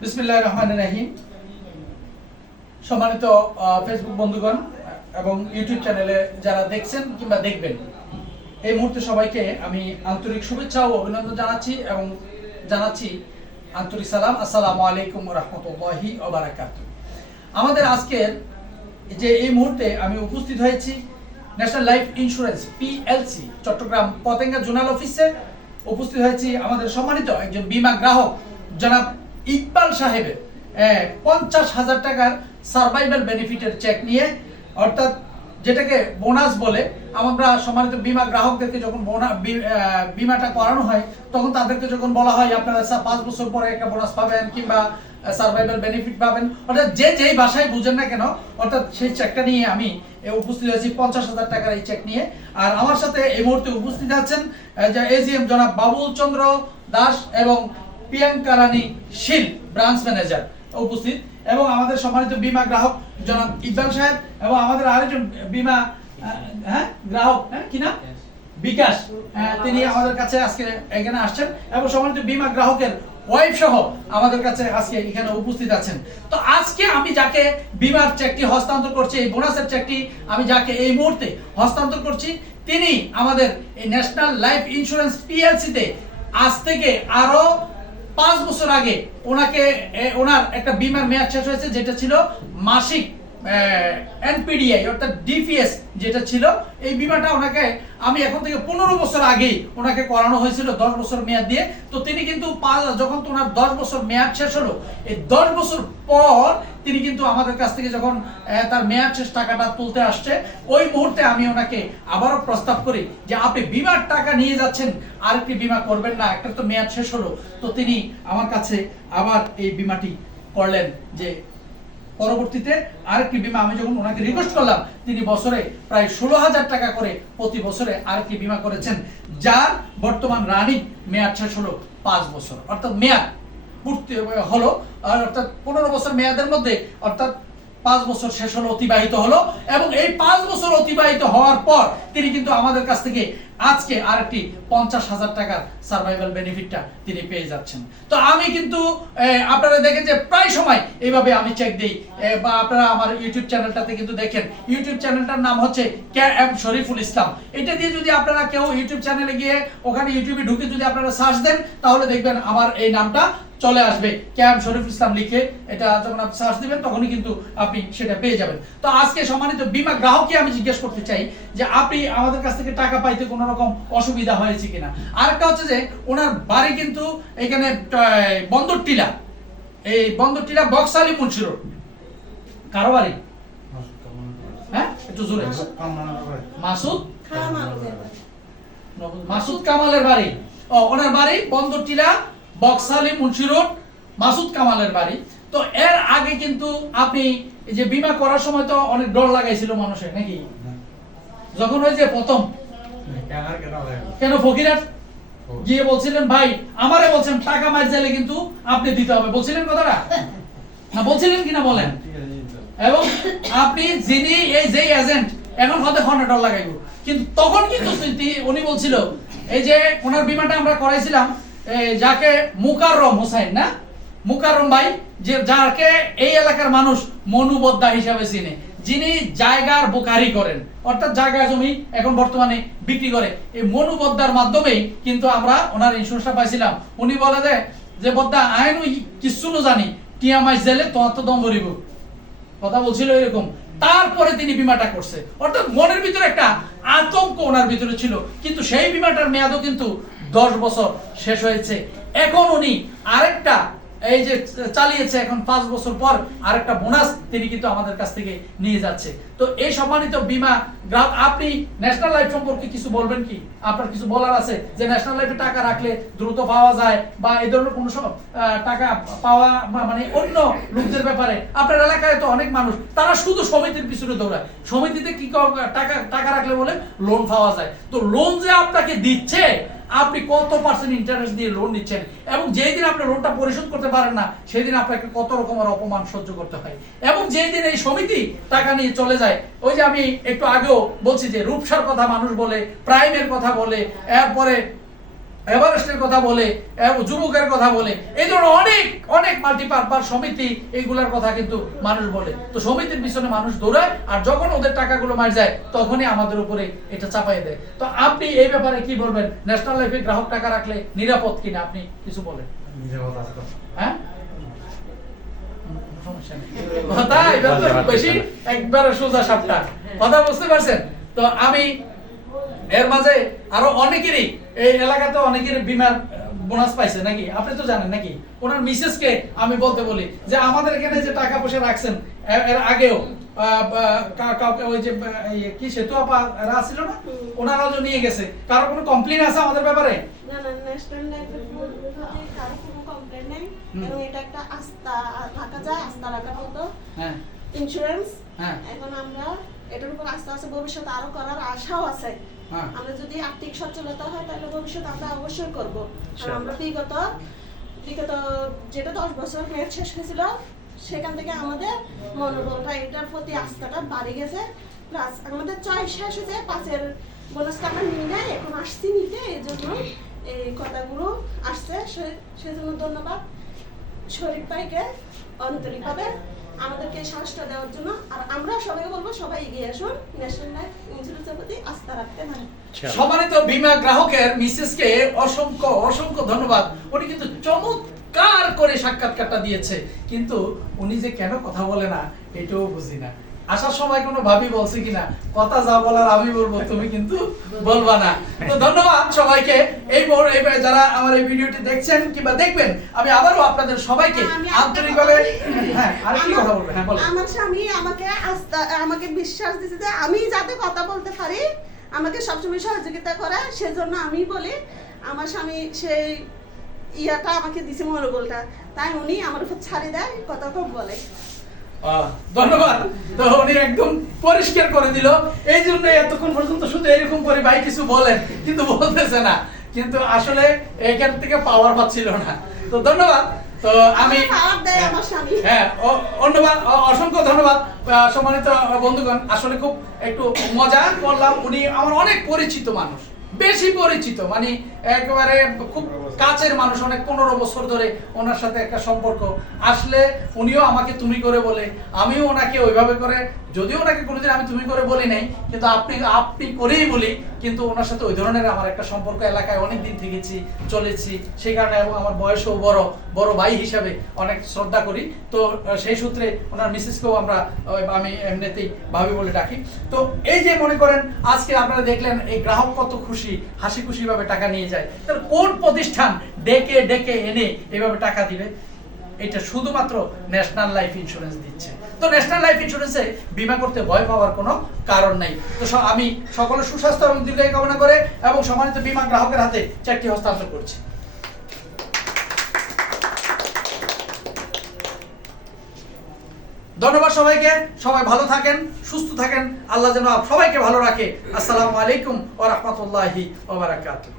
বিসমিল্লাহির রহমানির রহিম। সম্মানিত ফেসবুক বন্ধুগণ এবং ইউটিউব চ্যানেলে যারা দেখছেন কিংবা দেখবেন, এই মুহূর্তে সবাইকে আমি আন্তরিক শুভেচ্ছা ও অভিনন্দন জানাচ্ছি এবং জানাচ্ছি আন্তরিক সালাম। আসসালামু আলাইকুম রহমতুল্লাহি ওয়া বারাকাতুহু। আমাদের আজকের যে এই মুহূর্তে আমি উপস্থিত হয়েছি national life insurance PLC Chittagong Patenga zonal অফিসে উপস্থিত হয়েছি আমাদের সম্মানিত একজন বীমা গ্রাহক জনাব ইকবাল সাহেবের 50,000 টাকার সার্ভাইভাল বেনিফিটের চেক নিয়ে, অর্থাৎ যেটাকে বোনাস বলে। আমরা সম্মানিত বীমা গ্রাহকদেরকে যখন বীমাটা করানো হয় তখন তাদেরকে যখন বলা হয় আপনারা 5 বছর পরে একটা বোনাস পাবেন কিংবা সার্ভাইভাল বেনিফিট পাবেন, অর্থাৎ যেই ভাষায় বুঝেন না কেন, অর্থাৎ সেই চেকটা নিয়ে আমি উপস্থিত হয়েছি 50,000 টাকার এই চেক নিয়ে। আর আমার সাথে এই মুহূর্তে উপস্থিত আছেন এজিএম জনাব বাবুল চন্দ্র দাস এবং প্রিয়াঙ্কা রানী শীল ব্রাঞ্চ ম্যানেজার উপস্থিত, এবং আমাদের সম্মানিত বীমা গ্রাহক জনাব ইকবাল সাহেব এবং আমাদের আরেকজন বীমা গ্রাহক কি না বিকাশ, তিনি আমাদের কাছে আজকে এখানে আসছেন এবং সম্মানিত বীমা গ্রাহকের ওয়াইফ সহ আমাদের কাছে আজকে এখানে উপস্থিত আছেন। তো আজকে আমি যাকে বীমার চেকটি হস্তান্তর করছি, এই বোনাসের চেকটি আমি যাকে এই মুহূর্তে হস্তান্তর করছি, তিনি আমাদের এই ন্যাশনাল লাইফ ইন্স্যুরেন্স পিএলসিতে আজ থেকে আরো 5 বছর আগে ওনার একটা বীমার মেয়াদ শেষ হয়েছে, যেটা ছিল মাসিক এনপিডিআই অর্থাৎ ডিপিএস যেটা ছিল। এই বীমাটা ওনাকে আমি এখন থেকে 15 বছর আগেই ওনাকে করানো হয়েছিল 10 বছর মেয়াদ দিয়ে। তো তিনি কিন্তু যখন ওনার 10 বছর মেয়াদ শেষ হলো, এই 10 বছর পর তিনি কিন্তু আমাদের কাছ থেকে যখন তার মেয়াদ শেষ টাকাটা তুলতে আসছে, ওই মুহূর্তে আমি ওনাকে আবারও প্রস্তাব করি যে আপনি বীমার টাকা নিয়ে যাচ্ছেন, আরেকটি বীমা করবেন না, একটা তো মেয়াদ শেষ হলো। তো তিনি আমার কাছে আবার এই বীমাটি করলেন, যে পরবর্তীতে আরেকটি বীমা আমি যখন ওনাকে রিকোয়েস্ট করলাম, তিনি বছরে প্রায় 16,000 টাকা করে প্রতি বছরে আরেকটি বীমা করেছেন, যার বর্তমান রানিং মেয়াদ শেষ হলো 5 বছর, অর্থাৎ মেয়াদ পূর্তি হলো, অর্থাৎ 15 বছর মেয়াদের মধ্যে অর্থাৎ 5 বছর শেষ হলো, অতিবাহিত হলো। এবং এই 5 বছর অতিবাহিত হওয়ার পর তিনি কিন্তু আমাদের কাছ থেকে আজকে আরেকটি 50,000 টাকার সার্ভাইভাল বেনিফিটটা তিনি পেয়ে যাচ্ছেন। তো আমি কিন্তু আপনারা দেখেন যে প্রায় সময় এইভাবে আমি চেক দিই, বা আপনারা আমার ইউটিউব চ্যানেলটাতে কিন্তু দেখেন, ইউটিউব চ্যানেলটার নাম হচ্ছে KM শরীফুল ইসলাম। এটা দিয়ে যদি আপনারা কেউ ইউটিউব চ্যানেলে গিয়ে ওখানে ইউটিউবে ঢুকে যদি আপনারা সার্চ দেন, তাহলে দেখবেন আমার এই নামটা চলে আসবে, KM শরীফুল ইসলাম লিখে এটা যখন আপনি সার্চ দিবেন তখনই কিন্তু আপনি সেটা পেয়ে যাবেন। তো আজকে সম্মানিত বীমা গ্রাহককে আমি জিজ্ঞেস করতে চাই যে আপনি আমাদের কাছ থেকে টাকা পাইতে কোনো রকম অসুবিধা হয়েছে কিনা। আরেকটা হচ্ছে যে ওনার বাড়ি কিন্তু এখানে বন্দরটিলা, এই বন্দরটিলা বক্সালি মুন্সি রোড। কারো বাড়ি? হ্যাঁ, একটু জোরে। মাসুদ কামালের বাড়ি। ওনার বাড়ি বন্দরটিলা বক্সালি মুন্সি রোড, মাসুদ কামালের বাড়ি। তো এর আগে কিন্তু আপনি এই যে বীমা করার সময় তো অনেক ডর লাগাইছিল মানুষের, নাকি? যখন ওই যে প্রথম কেন ফকিরাট গিয়ে বলছিলেন, ভাই আমারে বলছেন টাকা মার চাইলে কিন্তু আপনি দিতে হবে, বলছিলেন কথাটা না? বলছিলেন কিনা বলেন? এবং আপনি যিনি এই যে এজেন্ট এখন হতে ডর লাগাইব, কিন্তু তখন কিন্তু উনি বলছিল এই যে ওনার বীমাটা আমরা করাইছিলাম যাকে মুকাররম হোসেন, না মুকাররম ভাই, যে যাকে এই এলাকার মানুষ মনুবদ্দা হিসাবে চিনে, যিনি জায়গার বোকারি করেন, অর্থাৎ জায়গা জমি এখন বর্তমানে বিক্রি করে, এই মনুবদ্দার মাধ্যমেই কিন্তু আমরা ওনার ইন্স্যুরেন্সটা পাইছিলাম। উনি বলে যে বদ্দা আইন কিছু না জানি, টিয়া মাইস জেলে তোমার তো দম ভরিব, কথা বলছিল এরকম। তারপরে তিনি বীমাটা করছে, অর্থাৎ মনের ভিতরে একটা আতঙ্ক ওনার ভিতরে ছিল, কিন্তু সেই বীমাটার মেয়াদও কিন্তু 10 বছর শেষ হয়েছে। এখন উনি আরেকটা এই যে চালিয়েছে, এখন 5 বছর পর আরেকটা বোনাস তিনি কিন্তু আমাদের কাছ থেকে নিয়ে যাচ্ছে। তো এই সম্মানিত বীমা গ্রাহক, আপনি ন্যাশনাল লাইফ সম্পর্কে কিছু বলবেন কি? আপনার কিছু বলার আছে যে ন্যাশনাল লাইফে টাকা রাখলে দ্রুত পাওয়া যায়, বা এই ধরনের কোনো টাকা পাওয়া মানে অন্য লোকদের ব্যাপারে? আপনার এলাকায় তো অনেক মানুষ তারা শুধু সমিতির পিছনে দৌড়ায়, সমিতিতে কি টাকা রাখলে বলে লোন পাওয়া যায়। তো লোন যে আপনাকে দিচ্ছে, আপনি কত পার্সেন্ট ইন্টারেস্ট দিয়ে লোন নিচ্ছেন, এবং যেই দিন আপনি লোনটা পরিশোধ করতে পারেন না সেই দিন আপনাকে কত রকমের অপমান সহ্য করতে হয়, এবং যেই দিন এই সমিতি টাকা নিয়ে চলে যায়, ওই যে আমি একটু আগেও বলছি যে রূপসার কথা মানুষ বলে, প্রাইমের কথা বলে, এরপরে এভারেস্টের কথা বলে, যুবকের কথা বলে, এই ধরনের অনেক অনেক মাল্টিপারপাস সমিতি, এইগুলার কথা কিন্তু মানুষ বলে। তো সমিতির পিছনে মানুষ দৌড়ায়, আর যখন ওদের টাকাগুলো মার যায় তখনই আমাদের উপরে এটা চাপাই দেয়। তো আপনি এই ব্যাপারে কি বলবেন? ন্যাশনাল লাইফে গ্রাহক টাকা রাখলে নিরাপদ কিনা আপনি কিছু বলেন। হ্যাঁ, তাই বেশি একবারে সোজা সাপটা কথা বুঝতে পারছেন? তো আমি এর মাঝে আরো অনেকেরই এই এলাকাতে অনেকেরই বিমার বোনাস পাইছে নাকি, আপনি তো জানেন নাকি? ওনার মিসেসকে আমি বলতে বলি যে আমাদের এখানে যে টাকা পয়সা রাখছেন এর আগেও কাউকে ওই যে কি সেতু আপা এরা ছিল না, ওনারাও যে নিয়ে গেছে, কারো কোনো কমপ্লেইন আছে আমাদের ব্যাপারে? না না, ন্যাশনাল লাইফের প্রতি কারো কোনো কমপ্লেইন নেই, এবং এটা একটা আস্থা রাখা যায়, আস্থা রাখার মতো ইন্স্যুরেন্স। এখন আমরা এটার উপর আস্থা আছে, ভবিষ্যতে আরো করার আশাও আছে। আমরা যদি আর্থিক সচ্ছলতা হয় তাহলে ভবিষ্যতে আমরা অবশ্যই করব। আমরা বিগত যেটা 10 বছর মেয়াদ শেষ হয়েছিল, সেখান থেকে আমাদের মনোবলটা, এটার প্রতি আস্থাটা বাড়ে গেছে। প্লাস আমাদের চয়েস শেষ হয়েছে, 5-এর বোনাসটা আমরা নিয়ে নেয়, এখন আসছি নিতে, এই জন্য এই কথাগুলো আসছে। সেজন্য ধন্যবাদ শরীফ ভাইকে আন্তরিকভাবে আমাদেরকে সাহসটা দেওয়ার জন্য। আর আমরা সবাই বলবো, সবাই এগিয়ে আসুন, ন্যাশনাল লাইফ ইন্স্যুরেন্সের প্রতি আস্থা রাখতে পারেন। সম্মানিত বীমা গ্রাহকের মিসেসকে অসংখ্য অসংখ্য ধন্যবাদ। উনি কিন্তু চমৎকার করে সাক্ষাৎকারটা দিয়েছে, কিন্তু উনি যে কেন কথা বলে না এটাও বুঝি না। আসার সময় কোনো ভাবি বলছে কিনা, কথা যা বলার আমি বলবো, তুমি কিন্তু বলবা না। তো ধন্যবাদ সবাইকে। এই যারা আমার এই ভিডিওটি দেখছেন কিংবা দেখবেন, আমি আবারও আপনাদের সবাইকে আন্তরিকভাবে হ্যাঁ আরেকটি কথা বলবো। হ্যাঁ বলো। আমার স্বামী আমাকে বিশ্বাস দিয়েছে যে আমি যাতে কথা বলতে পারি, আমাকে সবসময় সহযোগিতা করে, সেজন্য আমি বলি আমার স্বামী সেই ইয়াটা আমাকে দিছে, মনোবলটা, তাই উনি আমার উপর ছাড়ি দেয়, কথা কম বলে। ধন্যবাদ। তো উনি একদম পরিষ্কার করে দিল, এই জন্য এতক্ষণ পর্যন্ত শুধু এরকম করে ভাই কিছু বলেন কিন্তু বলতেছে না, কিন্তু আসলে এখান থেকে পাওয়ার পাচ্ছিল না। তো ধন্যবাদ। তো আমি হ্যাঁ ধন্যবাদ, অসংখ্য ধন্যবাদ। সম্মানিত বন্ধুগণ, আসলে খুব একটু মজা করলাম। উনি আমার অনেক পরিচিত মানুষ, বেশি পরিচিত, মানে একেবারে খুব কাছের মানুষ, অনেক 15 বছর ধরে ওনার সাথে একটা সম্পর্ক। আসলে উনিও আমাকে তুমি করে বলে, আমিও ওনাকে ওইভাবে করে, যদিও ওনাকে কোনোদিন আমি তুমি করে বলি নাই, কিন্তু আপনি করেই বলি। কিন্তু ওনার সাথে ওই ধরনের আমার একটা সম্পর্ক, এলাকায় অনেক দিন থেকেছি, চলেছি, সেই কারণে, এবং আমার বয়সও বড় ভাই হিসাবে অনেক শ্রদ্ধা করি। তো সেই সূত্রে ওনার মিসেসকেও আমি এমনিতেই ভাবি বলে ডাকি। তো এই যে মনে করেন আজকে আপনারা দেখলেন এই গ্রাহক কত খুশি, হাসি খুশি ভাবে টাকা নিয়ে যায়। তাহলে কোন প্রতিষ্ঠান ডেকে এনে এভাবে টাকা দিবে? এটা শুধুমাত্র ন্যাশনাল লাইফ ইন্স্যুরেন্স দিচ্ছে। তো ন্যাশনাল লাইফ ইন্স্যুরেন্সে বীমা করতে ভয় পাওয়ার কোনো কারণ নাই। তো আমি সকলের সুস্বাস্থ্য এবং দীর্ঘায়ু কামনা করে এবং সম্মানিত বীমা গ্রাহকের হাতে চেকটি হস্তান্তর করছি। ধন্যবাদ সবাইকে। সবাই ভালো থাকেন, সুস্থ থাকেন, আল্লাহ যেন সবাইকে ভালো রাখে। আসসালামু আলাইকুম ওয়া রাহমাতুল্লাহি ওয়া বারাকাতুহু।